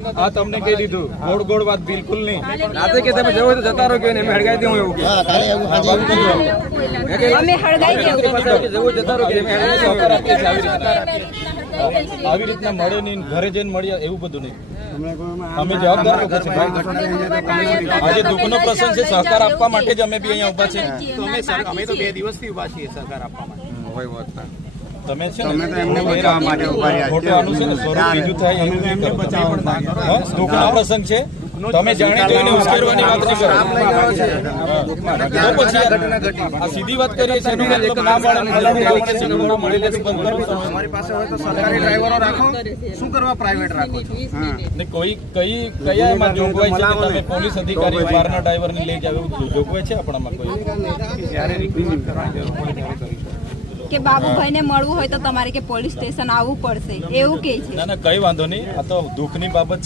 આ તમને કહી દીધું ગોળ ગોળ વાત બિલકુલ નહીં. રાતે કે તમે જવો તો જતા રહો કે અમે હળગાઈ દઉં એવું કે અમે હળગાઈ દેવું જવો જતા રહો કે અમે હળગાઈ દઉં. આવી રીતના મળે નહીં, ઘરે જઈને મળીએ એવું બધું નહીં. અમે જવાબદાર લોકો છે ભાઈ. આજે દુઃખનો પ્રસંગ છે, સહકાર આપવા માટે જ અમે બી અહીંયા ઉભા છે. અમે તો 2 દિવસથી ઉભા છીએ સહકાર આપવા માટે. તમે છે ને ખોટું આનું છે ને સ્વરૂપ બીજું થાય એવું નહીં કરો. દુઃખનો પ્રસંગ છે, તમે જાણી જોઈને ઉશ્કેરવાની વાત નહીં કરો. તો પછી આ સીધી વાત કરીએ છીએ એનો મતલબ ના મળે ને ફલાણું ના મળે છે ને એવું મળી લેશે બંધ કરો. તમારી પાસે હોય તો સરકારી ડ્રાઈવરો રાખો, શું કરવા પ્રાઇવેટ રાખો છો? ને કોઈ કયા એમાં જોગવાઈ છે કે તમે પોલીસ અધિકારી બહારના ડ્રાઈવરને લઈ જાવ એવું જોગવાઈ છે આપણામાં કોઈ? જ્યારે રિક્રુટમેન્ટ કરવાની જરૂર પડે ત્યારે કરીશું. કે બાબુભાઈ ને મળવું હોય તો તમારે કે પોલીસ સ્ટેશન આવવું પડશે એવું કે છે. ના ના કઈ વાંધો નહીં, આ તો દુઃખની બાબત છે.